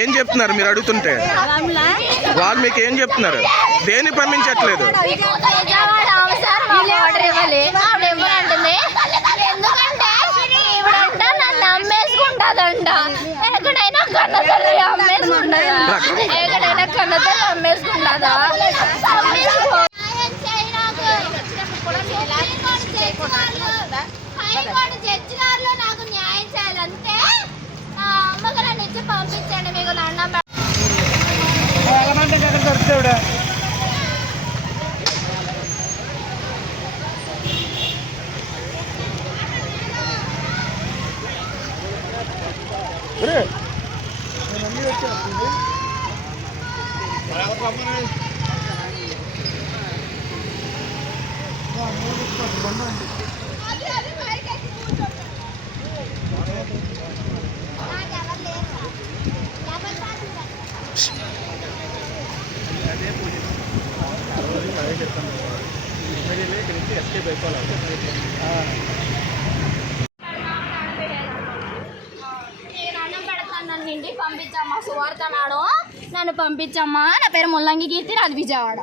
ఏం చెప్తున్నారు మీరు అడుగుతుంటే? వాళ్ళు మీకు ఏం చెప్తున్నారు? దేని పంపించట్లేదు? ఎందుకంటే నన్ను అమ్మేసుకుంటాదంట. ఎక్కడైనా కన్నతల్లి అమ్మేసుకుంటుందా? ఎక్కడైనా కన్నతల్లి అమ్మేసుకుంటుందా? జడ్జి గారు నాకు న్యాయం చేయాలంటే అమ్మగా నన్ను ఇచ్చి పంపించండి. మీకు దండం నన్ను ఇంటికి పంపించమ్మా. సువార్త మేడం నన్ను పంపించమ్మా. నా పేరు ముల్లంగి కీర్తి, నాది విజయవాడ.